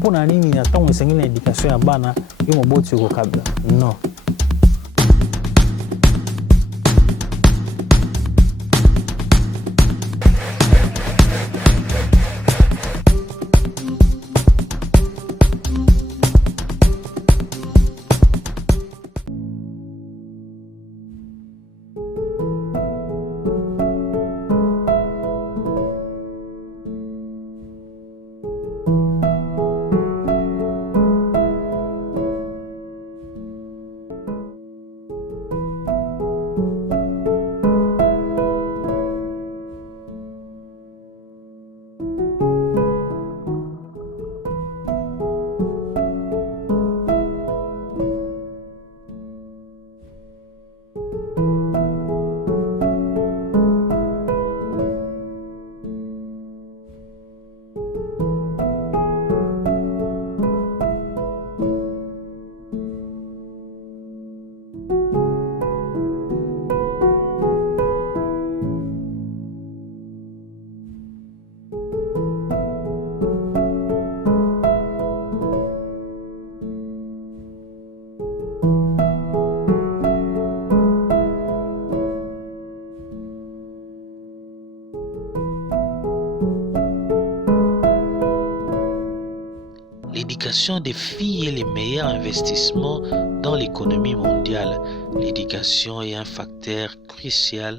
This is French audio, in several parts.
mpona nini na ntango esengeli na éducation ya bana yo moboti okokabela non. L'éducation des filles est le meilleur investissement dans l'économie mondiale. L'éducation est un facteur crucial,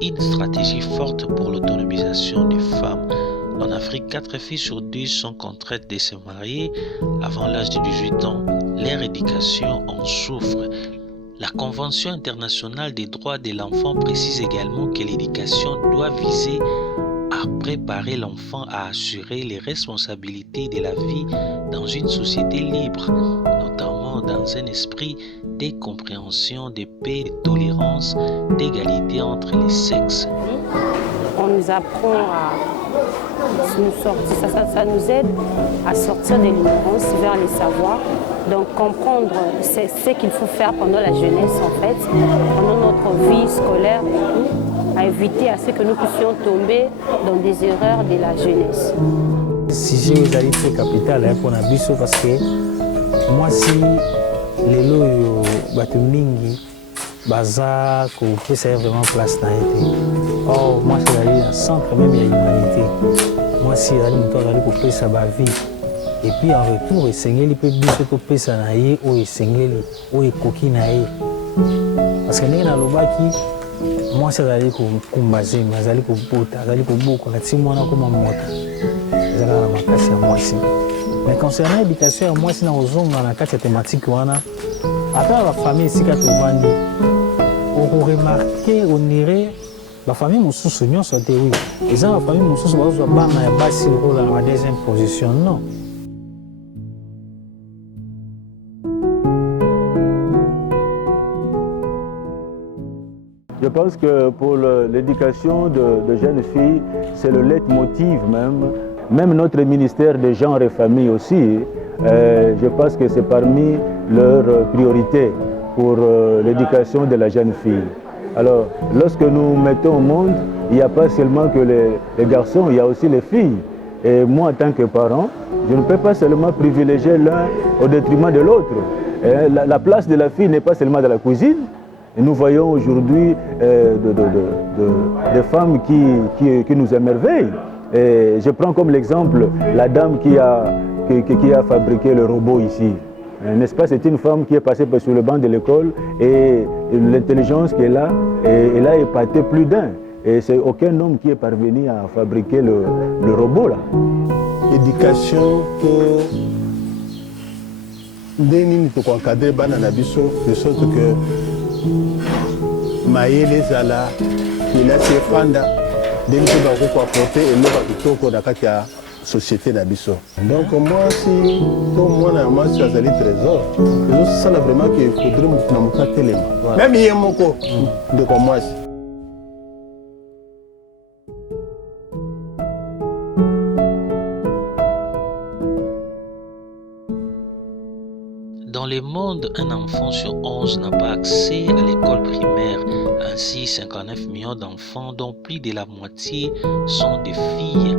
une stratégie forte pour l'autonomisation des femmes. En Afrique, 4 filles sur 10 sont contraintes de se marier avant l'âge de 18 ans. Leur éducation en souffre. La Convention internationale des droits de l'enfant précise également que l'éducation doit viser à préparer l'enfant à assurer les responsabilités de la vie dans une société libre, notamment dans un esprit de compréhension, de paix, de tolérance, d'égalité entre les sexes. On nous apprend à nous sortir, ça nous aide à sortir de l'ignorance vers les savoirs, donc comprendre ce qu'il faut faire pendant la jeunesse en fait, pendant notre vie scolaire et tout, à éviter à ce que nous puissions tomber dans des erreurs de la jeunesse. Si j'ai osé très capital pour la biso parce que moi si les lois batu mingi baza ko pesa vraiment place na été. Or moi c'est aller à centre même de l'humanité. Moi si aller monter aller pour pesa ba vie. Et puis en retour esengeli pe biso to pesa na ye o esengeli o ekoki na ye. Parce que na lobaki moi c'est aller ko kumbaze mazali ko bota azali ko boko na timona ko mamota. Ezala na makasi ya moi si. Mais concernant l'éducation moi si na ozonga na kati ya thématique wana ata la famille sika to vandi on remarqué on irait la famille mosusu nyonso te oui eza la famille mosusu bazwa bana ya basi lokola na deuxième position non. Je pense que pour l'éducation de jeunes filles, c'est le leitmotiv même notre ministère des genres et familles aussi, je pense que c'est parmi leurs priorités pour l'éducation de la jeune fille. Alors, lorsque nous mettons au monde, il n'y a pas seulement que les garçons, il y a aussi les filles. Et moi, en tant que parent, je ne peux pas seulement privilégier l'un au détriment de l'autre. La place de la fille n'est pas seulement dans la cuisine. Et nous voyons aujourd'hui des femmes qui nous émerveillent. Et je prends comme l'exemple la dame qui a fabriqué le robot ici. N'est-ce pas? C'est une femme qui est passée sur le banc de l'école et l'intelligence qu'elle a, elle a épaté plus d'un. Et c'est aucun homme qui est parvenu à fabriquer le robot là. Éducation pour Ndeni to encadrer bana na biso de sorte que mayele zala ila se fanda ndeni to ba ko apporter eloko kitoko na kati ya société na biso. Donc moi si pour moi na moi ça zali trésor. C'est ça là vraiment qu'il faudrait na muka telema. Même yemoko de comme moi. Dans le monde, un enfant sur 11 n'a pas accès à l'école primaire. Ainsi, 59 millions d'enfants, dont plus de la moitié sont des filles.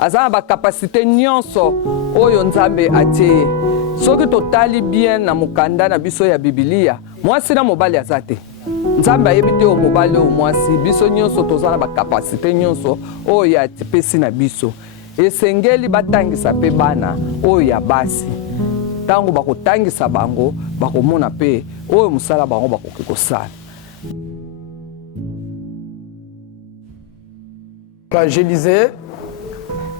Aza ba capacité nyonso oyo nzambe atie soki totali bien na mukanda na biso ya Biblia mwasi na mobali azate nzambe ayebi te o mobali o mwasi biso nyonso tozana ba capacité nyonso oyo atipesi na biso esengeli batangisa pe bana oyo ya basi tango bakotangisa bango bakomona pe oyo musala bango bakoki kosala. Je disais,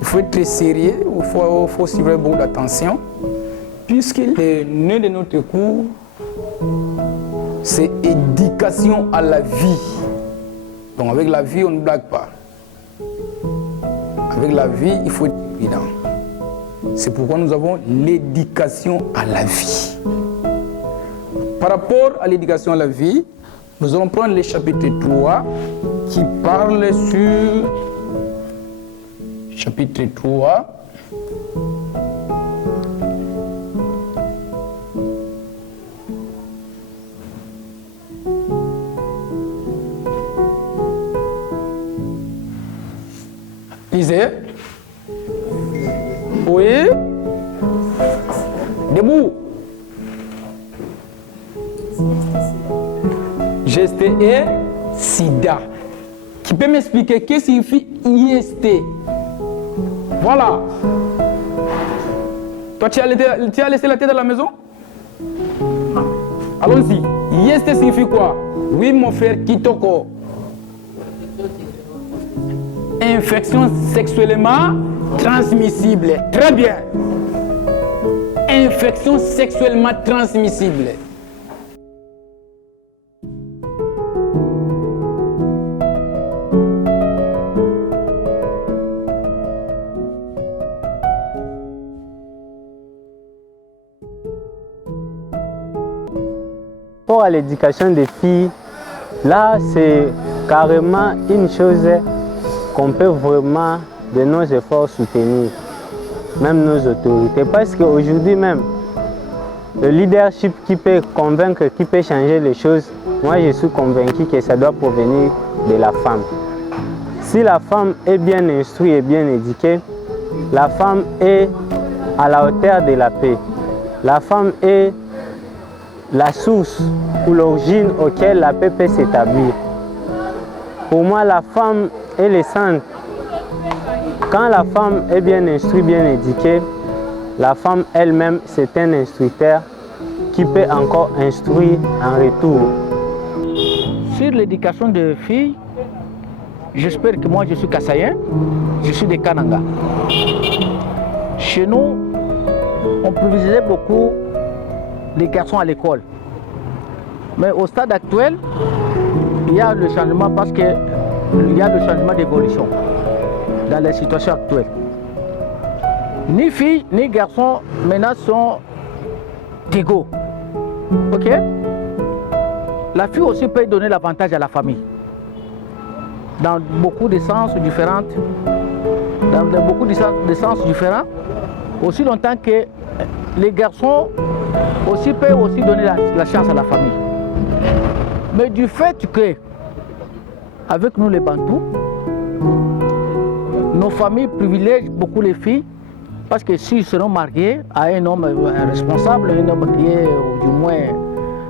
il faut être très sérieux, il faut suivre beaucoup d'attention, puisque le nœud de notre cours, c'est éducation à la vie. Donc avec la vie, on ne blague pas. Avec la vie, il faut être évident. C'est pourquoi nous avons l'éducation à la vie. Par rapport à l'éducation à la vie, nous allons prendre le chapitre 3 qui parle sur... Chapitre 3. Lisez. Oui. Debout. Geste et sida. Qui peut m'expliquer qu'est-ce que signifie IST? Voilà. Toi, tu as laissé la tête à la maison? Allons-y. IST signifie quoi? Oui, mon frère Kitoko. Infection sexuellement transmissible. Très bien. Infection sexuellement transmissible. Pour l'éducation des filles, là c'est carrément une chose qu'on peut vraiment de nos efforts soutenir, même nos autorités, parce qu'aujourd'hui même, le leadership qui peut convaincre, qui peut changer les choses, moi je suis convaincu que ça doit provenir de la femme. Si la femme est bien instruite et bien éduquée, la femme est à la hauteur de la paix. La femme est la source ou l'origine auquel la paix peut s'établir. Pour moi, la femme est le centre. Quand la femme est bien instruite, bien éduquée, la femme elle-même, c'est un instructeur qui peut encore instruire en retour. Sur l'éducation des filles, j'espère que moi je suis Kassaïen, je suis de Kananga. Chez nous, on privilégiait beaucoup les garçons à l'école. Mais au stade actuel, il y a le changement parce qu'il y a le changement d'évolution dans la situation actuelle. Ni filles ni garçons maintenant sont égaux. Ok? La fille aussi peut donner l'avantage à la famille. Dans beaucoup de sens différents. Dans beaucoup de sens différents. Aussi longtemps que les garçons aussi peuvent aussi donner la chance à la famille. Mais du fait que, avec nous les Bantous, nos familles privilègent beaucoup les filles parce que s'ils seront mariés à un homme responsable, un homme qui est du moins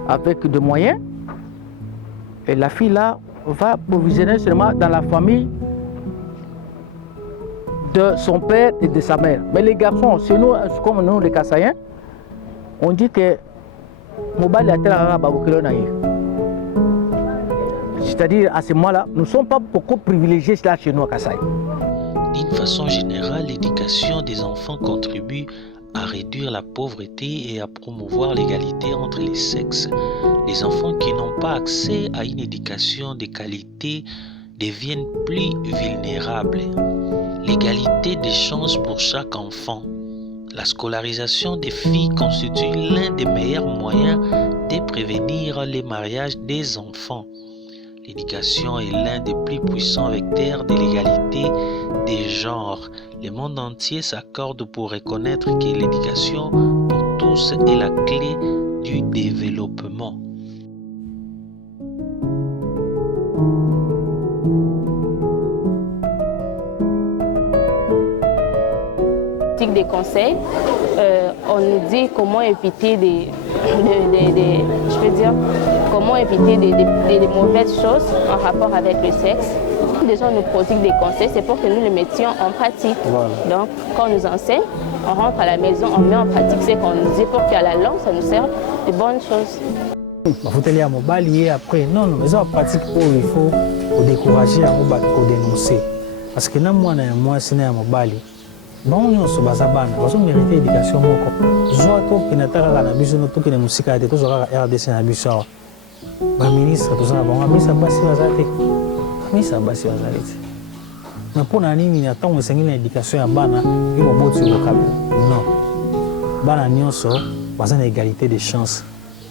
avec des moyens, et la fille là va provisionner seulement dans la famille de son père et de sa mère. Mais les garçons, chez nous, comme nous les Kassaïens, on dit que c'est-à-dire à ce moment-là, nous ne sommes pas beaucoup privilégiés là chez nous à Kasaï. D'une façon générale, l'éducation des enfants contribue à réduire la pauvreté et à promouvoir l'égalité entre les sexes. Les enfants qui n'ont pas accès à une éducation de qualité deviennent plus vulnérables. L'égalité des chances pour chaque enfant. La scolarisation des filles constitue l'un des meilleurs moyens de prévenir les mariages des enfants. L'éducation est l'un des plus puissants vecteurs de l'égalité des genres. Le monde entier s'accorde pour reconnaître que l'éducation pour tous est la clé du développement. Des conseils, on nous dit comment éviter comment éviter des mauvaises choses en rapport avec le sexe. Déjà, on nous prodigue des conseils, c'est pour que nous les mettions en pratique. Voilà. Donc, quand on nous enseigne, on rentre à la maison, on met en pratique ce qu'on nous dit pour qu'à la langue, ça nous serve de bonnes choses. Il faut aller à Mobali après. Non, mais ça, en pratique, il faut décourager, dénoncer. Parce que moi, c'est à Mobali. Bon, nous sommes on mérite l'éducation. Zoa to kinataka na biso no to kina musika de to zoka RDC na biso. Ba ministre to zana bon amisa basi wazate. Amisa basi wazate. Na pona nini na tango sengina éducation ya bana iko boti lokable. Non. Bana nyonso bazana égalité de chance.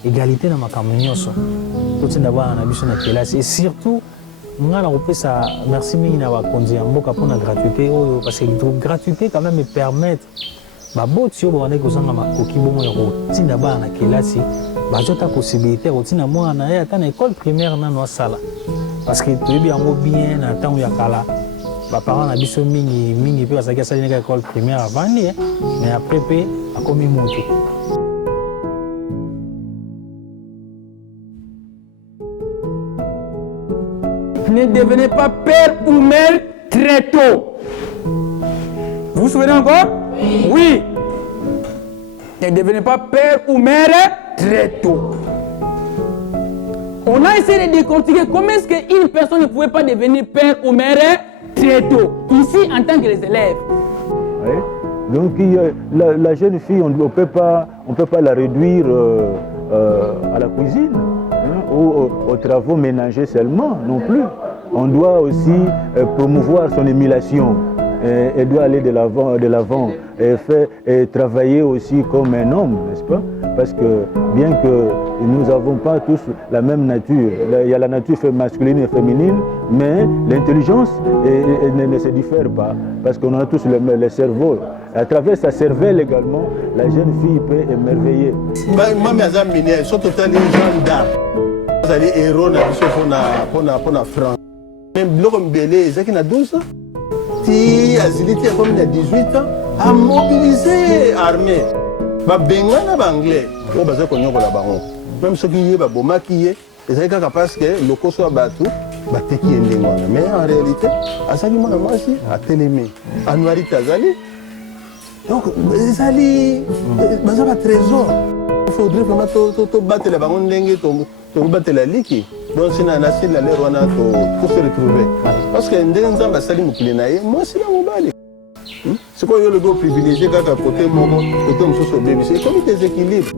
Égalité na makambo nyonso. To tinda bana na biso na kelasi et surtout merci mingi na bakonzi ya mboka pour la gratuité parce que la gratuité quand même me permettre baboti oyo babandaki kozanga makoki bongo ya kotinda bana na kelasi bazota possibilité ya kotinda mwana na ye ata na école primaire nano asala parce que toyebi yango bien na ntango ya kala baparent na biso mingi mpe bazalaki asali naka école primaire avandi mais après mpe akomi moto. Ne devenez pas père ou mère très tôt. Vous vous souvenez encore? Oui. Ne devenez pas père ou mère très tôt. On a essayé de décortiquer comment est-ce qu'une personne ne pouvait pas devenir père ou mère très tôt, ici en tant que les élèves. Oui. Donc la jeune fille, on ne peut pas la réduire à la cuisine, hein, ou aux travaux ménagers seulement, non plus. On doit aussi promouvoir son émulation. Elle doit aller de l'avant et travailler aussi comme un homme, n'est-ce pas? Parce que bien que nous n'avons pas tous la même nature, il y a la nature masculine et féminine, mais l'intelligence ne se diffère pas, parce qu'on a tous le cerveau. À travers sa cervelle également, la jeune fille peut émerveiller. Moi, mes amis, ils sont totalement gendarmes. Vous allez héros pour la France. Même l'homme belé, c'est qu'il a 12 ans. Si Aziliti a comme il a 18 ans, à mobiliser l'armée. Bengana banglais, on va dire qu'on y a la baron. Même ceux qui y est, Boma qui est, et c'est parce que le cours soit battu, battu qui est l'ingouan. Mais en réalité, à ça qui m'a aussi, à Télémé, à Noirite Azali. Donc, Azali, c'est un trésor. Il faudrait vraiment battre la baron dengue, battre la liquide. Donc, c'est un asile à l'air pour se retrouver. Parce que Ndenza Basali Moukilinaye, moi c'est là où on c'est quoi le gros privilégié quand à côté mon bébé, c'est comme des équilibres.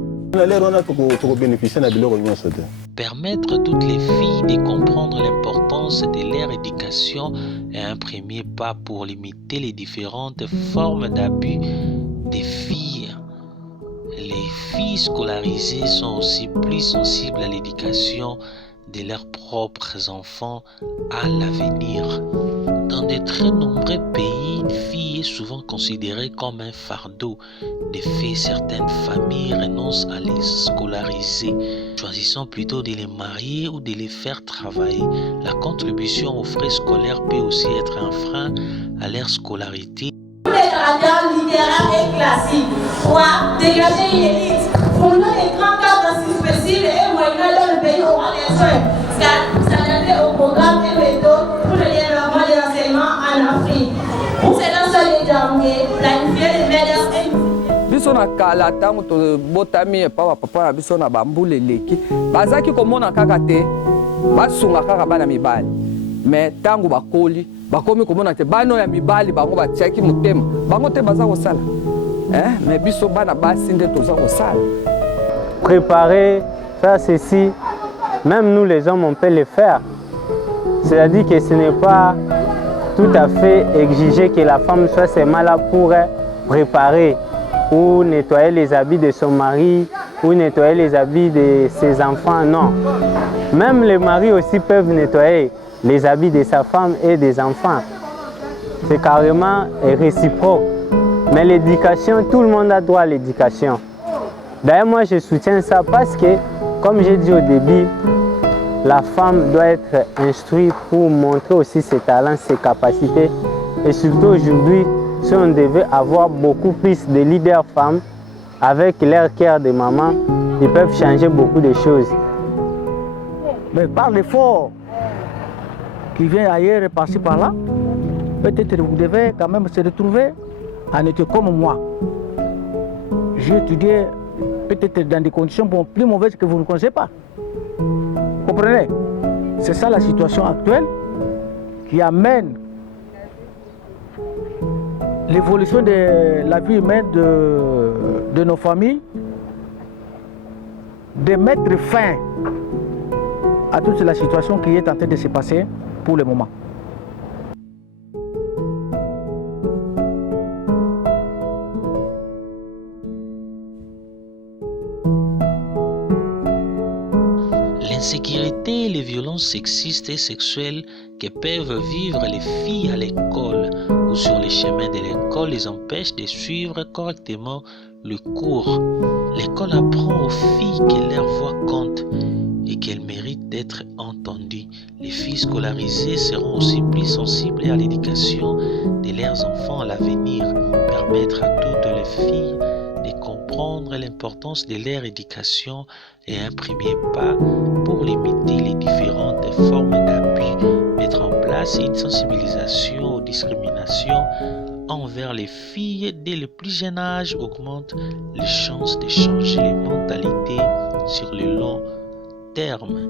Permettre à toutes les filles de comprendre l'importance de leur éducation est un premier pas pour limiter les différentes formes d'abus des filles. Les filles scolarisées sont aussi plus sensibles à l'éducation de leurs propres enfants à l'avenir. Dans de très nombreux pays, une fille est souvent considérée comme un fardeau. De fait, certaines familles renoncent à les scolariser, choisissant plutôt de les marier ou de les faire travailler. La contribution aux frais scolaires peut aussi être un frein à leur scolarité. Les caractères littéraires et classiques, 3. Dégager une élite, fondant les grands cadres spécifiques et moyens dans le pays aura des soins. 4. S'adapter au programme et méthodes pour le développement des enseignements en Afrique. Pour cela, seul les derniers, planifier les meilleurs et biso na kala tango to botami pa papa na biso na bambule leki bazaki komona kaka te basunga kaka bana mibali mais tango bakoli bakomi komona te bano ya mibali bango batiaki motema bango te baza kosala mais biso bana basi nde toza kosala. Préparer, faire ceci, même nous les hommes on peut le faire. C'est-à-dire que ce n'est pas tout à fait exigé que la femme soit seulement là pour préparer ou nettoyer les habits de son mari ou nettoyer les habits de ses enfants, non. Même les maris aussi peuvent nettoyer les habits de sa femme et des enfants. C'est carrément réciproque. Mais l'éducation, tout le monde a droit à l'éducation. D'ailleurs, moi, je soutiens ça parce que, comme j'ai dit au début, la femme doit être instruite pour montrer aussi ses talents, ses capacités. Et surtout aujourd'hui, si on devait avoir beaucoup plus de leaders femmes, avec leur cœur de maman, ils peuvent changer beaucoup de choses. Mais par l'effort qui vient ailleurs et par-ci par-là, peut-être vous devez quand même se retrouver en étant comme moi. J'ai étudié peut-être dans des conditions plus mauvaises que vous ne connaissez pas. Vous comprenez? C'est ça la situation actuelle qui amène l'évolution de la vie humaine de nos familles, de mettre fin à toute la situation qui est en train de se passer pour le moment. L'insécurité et les violences sexistes et sexuelles que peuvent vivre les filles à l'école ou sur les chemins de l'école les empêchent de suivre correctement le cours. L'école apprend aux filles que leur voix compte et qu'elles méritent d'être entendues. Les filles scolarisées seront aussi plus sensibles à l'éducation de leurs enfants à l'avenir. Permettre à toutes les filles de comprendre l'importance de leur éducation et un premier pas pour limiter les différentes formes d'abus. Mettre en place une sensibilisation aux discriminations envers les filles dès le plus jeune âge augmente les chances de changer les mentalités sur le long terme.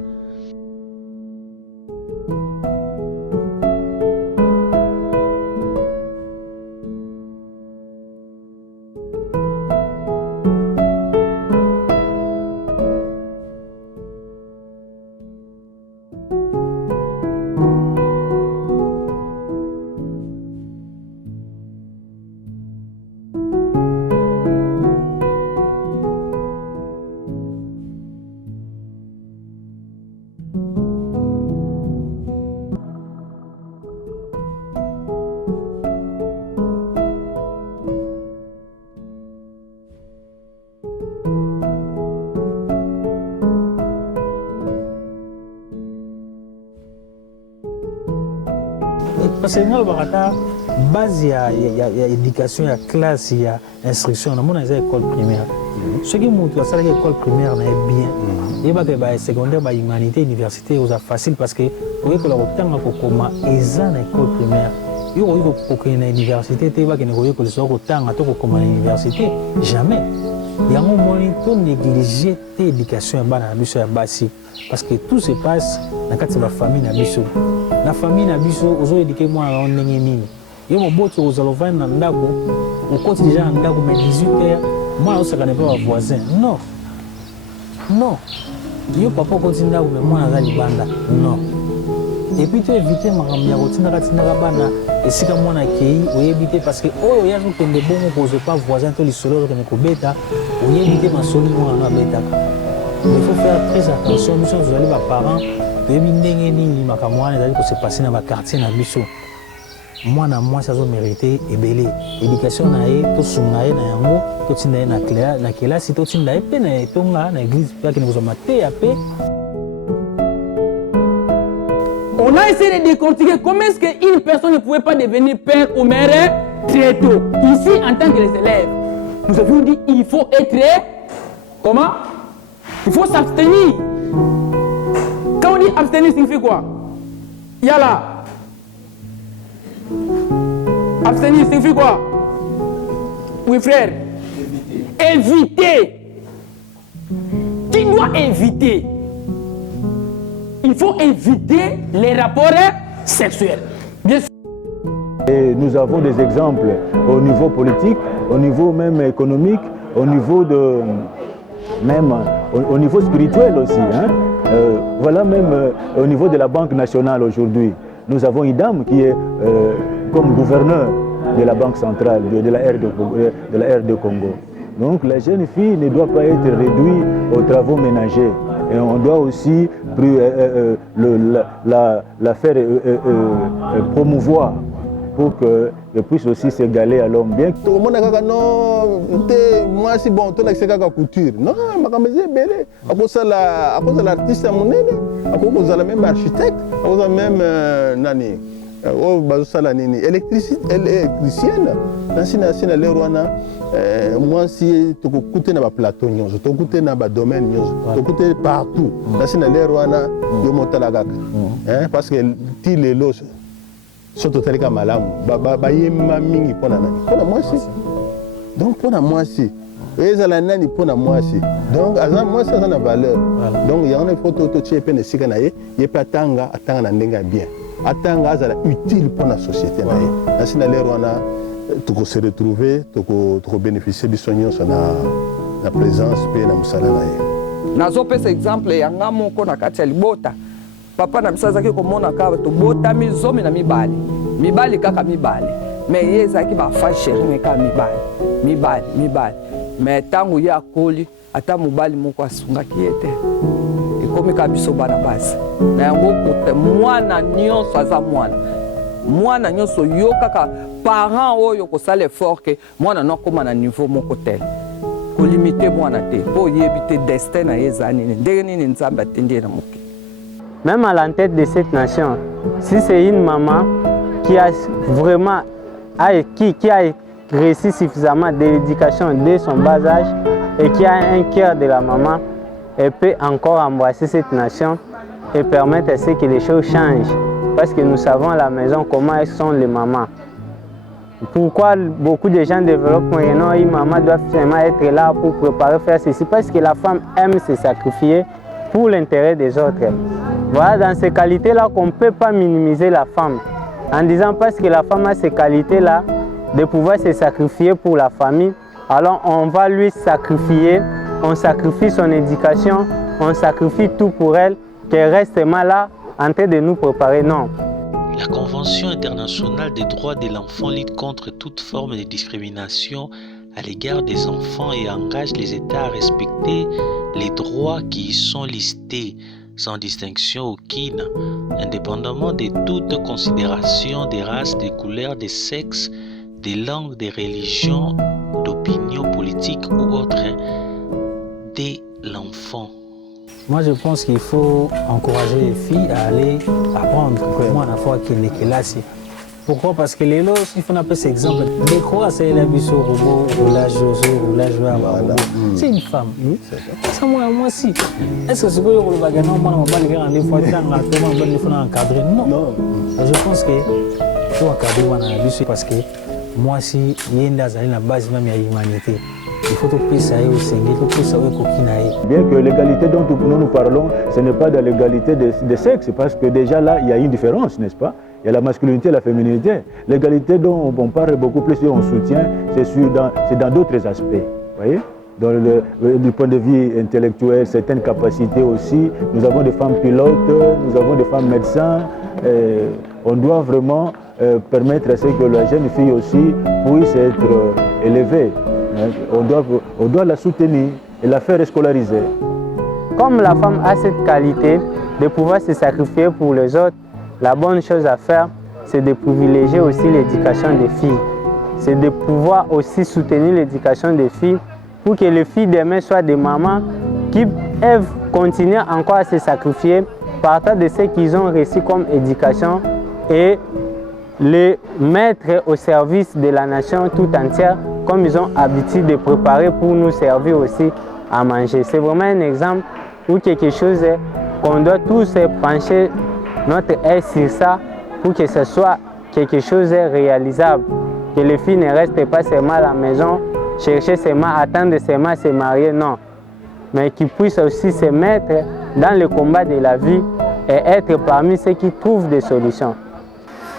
Parce que nous, la base, il y a éducation, il y a classe, il y a instruction. Dans mon école primaire, ce qui montre que l'école primaire est bien. Et que secondaire, humanité, université, c'est facile parce que vous voyez que le temps pour comment ils ont l'école primaire. Il y a une université, il y a une université. Jamais. Il y a un moment où négliger l'éducation basique. Parce que tout se passe dans la famille. La famille n'a pas éduqué moi à l'ennemi. Et mon beau tu aux allovins dans l'andago, on continue déjà en andago, mais 18h, moi je ne connais pas mon voisin. Non. Non. Yo papa continue là, mais moi je suis banda. Non. Et puis tu évites ma ramia routine à banda. Et si comme moi accueilli, vous évitez parce que oh il y a nous des bons cause pas voisin tous les solos que nous bêta, vous évitez ma solution à la bêta. Il faut faire très attention, nous sommes allés par parents. Et puis, ce qui s'est passé dans ma quartier, moi, ça a mérité l'éducation. On a essayé de décortiquer comment est-ce qu'une personne ne pouvait pas devenir père ou mère très tôt. Ici, en tant que les élèves, nous avions dit qu'il faut être... Comment? Il faut s'abstenir. Quand on dit abstenir, signifie quoi? Yala. Abstenir signifie quoi? Oui, frère. Éviter. Qui doit éviter? Il faut éviter les rapports sexuels. Bien sûr. Et nous avons des exemples au niveau politique, au niveau même économique, au niveau de... même au niveau spirituel aussi. Voilà même au niveau de la Banque nationale aujourd'hui. Nous avons une dame qui est comme gouverneur de la Banque centrale de la RD Congo. Donc la jeune fille ne doit pas être réduite aux travaux ménagers. Et on doit aussi la faire promouvoir pour qu'elles puissent aussi s'égaler à l'homme. Bien tout le monde a non, moi c'est bon, tout le monde a couture. Non, je suis belé. À cause de l'artiste, à cause de la même architecte, à cause de la même nani. Électricienne. Dans le Rwanda, moi si tu écoutes dans le plateau, tu écoutes dans le domaine, tu écoutes partout. Dans le Rwanda, tu montes la gaga. Parce que tu les loges. Surtout tel que malam, mingi pour moi aussi. Donc pour moi aussi, et ça la nani pour moi aussi. Donc moi ça a une valeur. Donc il y a une photo de tu es peine si canaille, il peut attendre na ndenga bien. Attendre ça utile pour la société naïe. Ainsi dans les Rwanda, tu peux se retrouver, tu peux bénéficier du soignon sur la présence et la musala naïe. Nazo pesa exemple ya ngamo ko na kati ya libota. Papa na biso zaki komona ka to bota mizomi na mibali. Mibali kaka mibali. Mais ye zaki ba fa chéri ka mibali. Mais tangu ya koli ata mobali moko asunga kiete. Ekomi ka biso bana basi. Na yango kote mwana nyonso aza mwana. Mwana nyonso yo kaka parent oyo ko sala effort ke mwana no koma na niveau moko tel. Ko limiter mwana te. Po yebite destin na yezani ndenge nini nzamba tendie na moki. Même à l'entête de cette nation, si c'est une maman qui a vraiment qui a réussi suffisamment de l'éducation dès son bas âge et qui a un cœur de la maman, elle peut encore embrasser cette nation et permettre à ce que les choses changent. Parce que nous savons à la maison comment elles sont les mamans. Pourquoi beaucoup de gens développent que non, une maman doit seulement être là pour préparer, faire ceci? Parce que la femme aime se sacrifier pour l'intérêt des autres. Voilà, dans ces qualités-là qu'on ne peut pas minimiser la femme. En disant parce que la femme a ces qualités-là, de pouvoir se sacrifier pour la famille, alors on va lui sacrifier, on sacrifie son éducation, on sacrifie tout pour elle, qu'elle reste mal là, en train de nous préparer, non. La Convention internationale des droits de l'enfant lutte contre toute forme de discrimination à l'égard des enfants et engage les États à respecter les droits qui y sont listés, sans distinction aucune, indépendamment de toute considération des races, des couleurs, des sexes, des langues, des religions, d'opinions politiques ou autres, de l'enfant. Moi, je pense qu'il faut encourager les filles à aller apprendre comment on a fait qu'il est là. Pourquoi? Parce que les lots, il faut un peu cet exemple. Mais quoi, c'est la biseau robot, roulage robot. C'est une femme. C'est moi aussi. Est-ce que c'est pour le bagage? Non, moi, on va le faire des fois, il faut encadrer. Non. Je pense qu'il faut encadrer la biseau parce que moi, si il y a une base même de l'humanité, il faut que ça aille au Sénégal, il faut que ça aille au Kokinaï. Bien que l'égalité dont nous parlons, ce n'est pas de l'égalité de sexe, parce que déjà là, il y a une différence, n'est-ce pas? Il y a la masculinité et la féminité. L'égalité dont on parle beaucoup plus et on soutient, c'est dans d'autres aspects. Voyez? Du point de vue intellectuel, certaines capacités aussi. Nous avons des femmes pilotes, nous avons des femmes médecins. On doit vraiment permettre à ce que la jeune fille aussi puisse être élevée. On doit la soutenir et la faire scolariser. Comme la femme a cette qualité de pouvoir se sacrifier pour les autres, la bonne chose à faire, c'est de privilégier aussi l'éducation des filles. C'est de pouvoir aussi soutenir l'éducation des filles pour que les filles demain soient des mamans qui peuvent continuer encore à se sacrifier partant de ce qu'ils ont reçu comme éducation et les mettre au service de la nation tout entière comme ils ont l'habitude de préparer pour nous servir aussi à manger. C'est vraiment un exemple où quelque chose qu'on doit tous pencher notre aide sur ça pour que ce soit quelque chose de réalisable. Que les filles ne restent pas seulement à la maison, chercher seulement, attendre seulement se marier, non. Mais qu'ils puissent aussi se mettre dans le combat de la vie et être parmi ceux qui trouvent des solutions.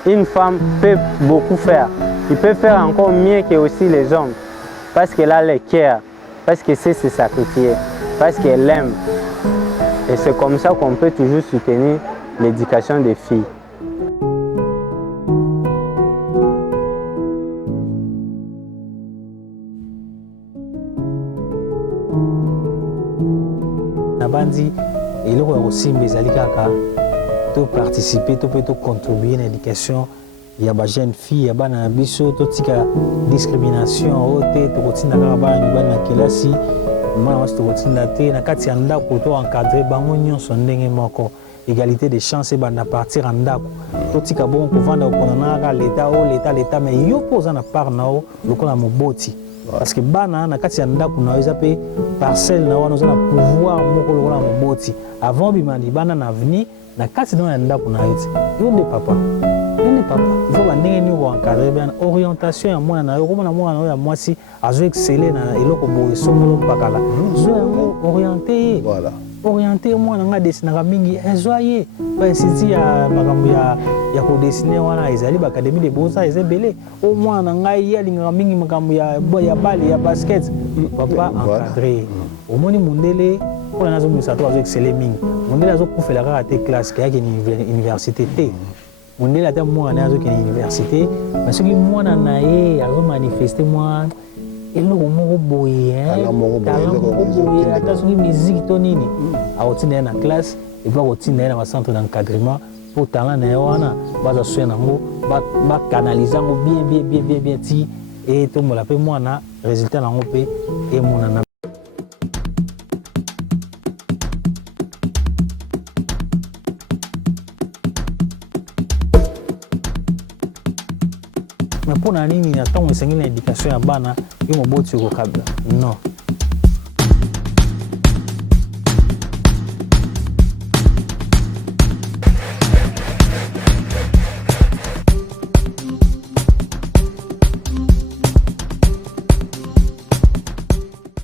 Une femme peut beaucoup faire. Il peut faire encore mieux que aussi les hommes. Parce qu'elle a le cœur, parce qu'elle sait se sacrifier, parce qu'elle aime. Et c'est comme ça qu'on peut toujours soutenir l'éducation des filles. Nabandi, il y a aussi des alikaka. De participer, de contribuer à l'éducation ya ba jeune fille ya bana biso totika discrimination ote tokotinda kaka bana mibali na kelasi mwana mwasi tokotinda te na kati ya ndako to encadrer bango nyonso ndenge moko égalité de chance ebanda partir en ndako totika bongo kovanda kokondana kaka l'état mais yo mpo oza na part na yo lokola moboti parce que bana na kati ya ndako na yo eza mpe parcelle na wana oza na pouvoir moko lokola moboti avant bima libanda na avenir na kati na ndako na yo te yo nde papa il faut bandenge nini koencadre bien orientation ya mwana na yo komona mwana na yo ya mwasi azo excelle na eloko boye songolo mpakala zo yango oriente ye oriente mwana nga desinaka mingi ezwa ye bainstitut ya makambo ya kodesine wana ezali baacadémie de beaux-arts eza ebele o mwana na ngai ye alingaka mingi makambo ya bale ya basket papa encadre ye omoni mondele mpona nazomisa to azo excelle mingi mondele azokufela kaka te classe keyaki université te mondele ata mwana azokende université mais soki mwana na ye azomanifeste mwa eloko moko boye talent moko boye ata soki musique to nini akotinda ye na classe epuis akotinda ye na bacentre d'encadrement mpo talent na ye wana baza soya nango bakanalize yango bien ti etombola mpe mwana résultat nango mpe emonana. Mais pour nini na ntango esengeli na éducation ya bana yo moboti okokabla non